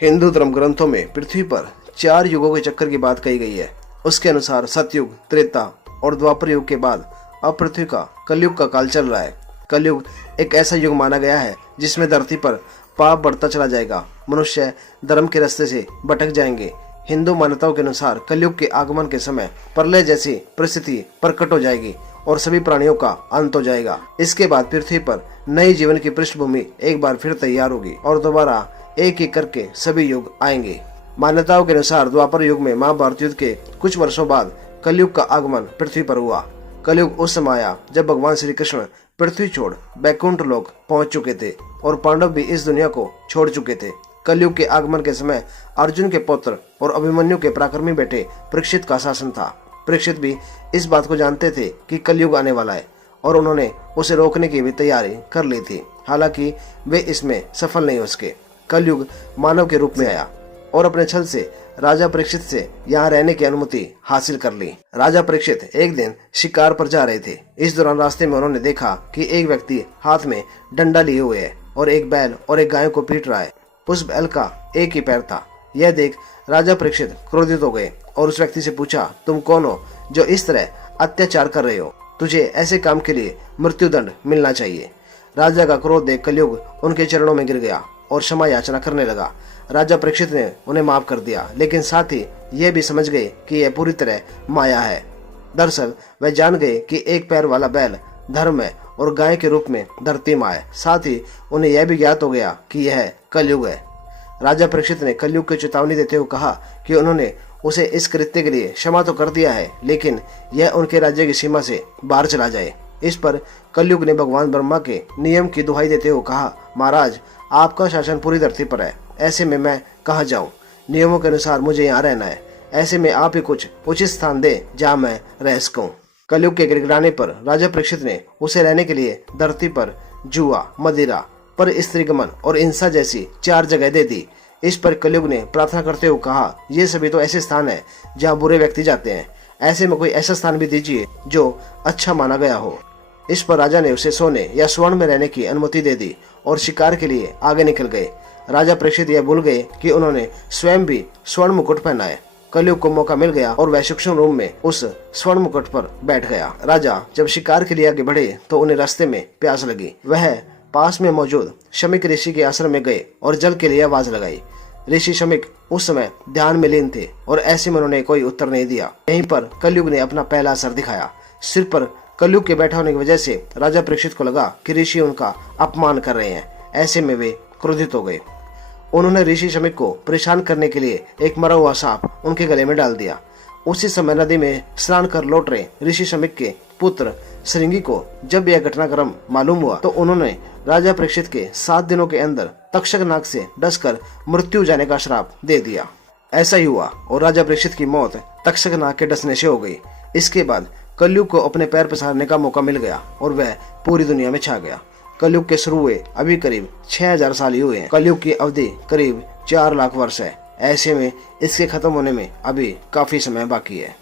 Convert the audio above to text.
हिंदू धर्म ग्रंथों में पृथ्वी पर 4 युगों के चक्कर की बात कही गई है। उसके अनुसार सतयुग, त्रेता और द्वापर युग के बाद अब पृथ्वी का कलयुग का काल चल रहा है। कलयुग एक ऐसा युग माना गया है जिसमें धरती पर पाप बढ़ता चला जाएगा, मनुष्य धर्म के रास्ते से भटक जाएंगे। हिंदू मान्यताओं के अनुसार कलयुग के आगमन के समय प्रलय जैसी परिस्थिति प्रकट हो जाएगी और सभी प्राणियों का अंत हो जाएगा। इसके बाद पृथ्वी पर नई जीवन की पृष्ठभूमि एक बार फिर तैयार होगी और दोबारा एक एक करके सभी युग आएंगे। मान्यताओं के अनुसार द्वापर युग में महाभारत युद्ध के कुछ वर्षों बाद कलयुग का आगमन पृथ्वी पर हुआ। कलयुग उस समय आया जब भगवान श्री कृष्ण पृथ्वी छोड़ बैकुंठ लोक पहुंच चुके थे और पांडव भी इस दुनिया को छोड़ चुके थे। कलयुग के आगमन के समय अर्जुन के पुत्र और अभिमन्यु के पराक्रमी बेटे परीक्षित का शासन था। परीक्षित भी इस बात को जानते थे कि कलयुग आने वाला है और उन्होंने उसे रोकने की भी तैयारी कर ली थी। हालांकि वे इसमें सफल नहीं हो सके। कलयुग मानव के रूप में आया और अपने छल से राजा परीक्षित से यहाँ रहने की अनुमति हासिल कर ली। राजा परीक्षित एक दिन शिकार पर जा रहे थे। इस दौरान रास्ते में उन्होंने देखा कि एक व्यक्ति हाथ में डंडा लिए हुए है और एक बैल और एक गाय को पीट रहा है। उस बैल का एक ही पैर था। यह देख राजा परीक्षित क्रोधित हो गए और उस व्यक्ति से पूछा, तुम कौन हो जो इस तरह अत्याचार कर रहे हो? तुझे ऐसे काम के लिए मृत्युदंड मिलना चाहिए। राजा का क्रोध देख कलयुग उनके चरणों में गिर गया और क्षमा याचना करने लगा। राजा परीक्षित ने उन्हें माफ कर दिया, लेकिन साथ ही यह भी समझ गए कि यह पूरी तरह माया है। दरअसल वह जान गए कि एक पैर वाला बैल धर्म है और गाय के रूप में धरती माँ है। साथ ही उन्हें यह भी ज्ञात हो गया कि यह कलयुग है। राजा परीक्षित ने कलयुग की चेतावनी देते हुए कहा कि उन्होंने उसे इस कृत्य के लिए क्षमा तो कर दिया है, लेकिन यह उनके राज्य की सीमा से बाहर चला जाए। इस पर कलयुग ने भगवान ब्रह्मा के नियम की दुहाई देते हुए कहा, महाराज आपका शासन पूरी धरती पर है, ऐसे में मैं कहाँ जाऊं? नियमों के अनुसार मुझे यहाँ रहना है। ऐसे में आप ही कुछ उचित स्थान दे जहाँ मैं रह सकूं। कलयुग के गिड़गिड़ाने पर राजा परीक्षित ने उसे रहने के लिए धरती पर जुआ, मदिरा, पर स्त्रीगमन और हिंसा जैसी 4 जगह दे दी। इस पर कलयुग ने प्रार्थना करते हुए कहा, ये सभी तो ऐसे स्थान है जहाँ बुरे व्यक्ति जाते हैं, ऐसे में कोई ऐसा स्थान भी दीजिए जो अच्छा माना गया हो। इस पर राजा ने उसे सोने या स्वर्ण में रहने की अनुमति दे दी और शिकार के लिए आगे निकल गए। राजा परीक्षित यह भूल गए कि उन्होंने स्वयं भी स्वर्ण मुकुट पहना है। कलयुग को मौका मिल गया और वह सूक्ष्म रूम में उस स्वर्ण मुकुट पर बैठ गया। राजा जब शिकार के लिए आगे बढ़े तो उन्हें रास्ते में प्यास लगी। वह पास में मौजूद शमिक ऋषि के आश्रम में गए और जल के लिए आवाज लगाई। ऋषि शमिक उस समय ध्यान में लीन थे और ऐसे में उन्होंने कोई उत्तर नहीं दिया। यहीं पर कलयुग ने अपना पहला असर दिखाया। सिर पर कलयुग के बैठा होने की वजह से राजा परीक्षित को लगा कि ऋषि उनका अपमान कर रहे हैं। ऐसे में वे क्रोधित हो गए। उन्होंने ऋषि शमिक को परेशान करने के लिए एक मरा हुआ सांप उनके गले में डाल दिया। उसी समय नदी में स्नान कर लौट रहे ऋषि शमिक के पुत्र श्रृंगी को जब यह घटनाक्रम मालूम हुआ तो उन्होंने राजा परीक्षित के 7 दिनों के अंदर तक्षक नाग से डसकर मृत्यु जाने का श्राप दे दिया। ऐसा ही हुआ और राजा परीक्षित की मौत तक्षक नाग के डसने से हो गई। इसके बाद कलयुग को अपने पैर पसारने का मौका मिल गया और वह पूरी दुनिया में छा गया। कलयुग के शुरू हुए अभी करीब 6000 साल ही हुए हैं। कलयुग की अवधि करीब 4 लाख वर्ष है। ऐसे में इसके खत्म होने में अभी काफी समय बाकी है।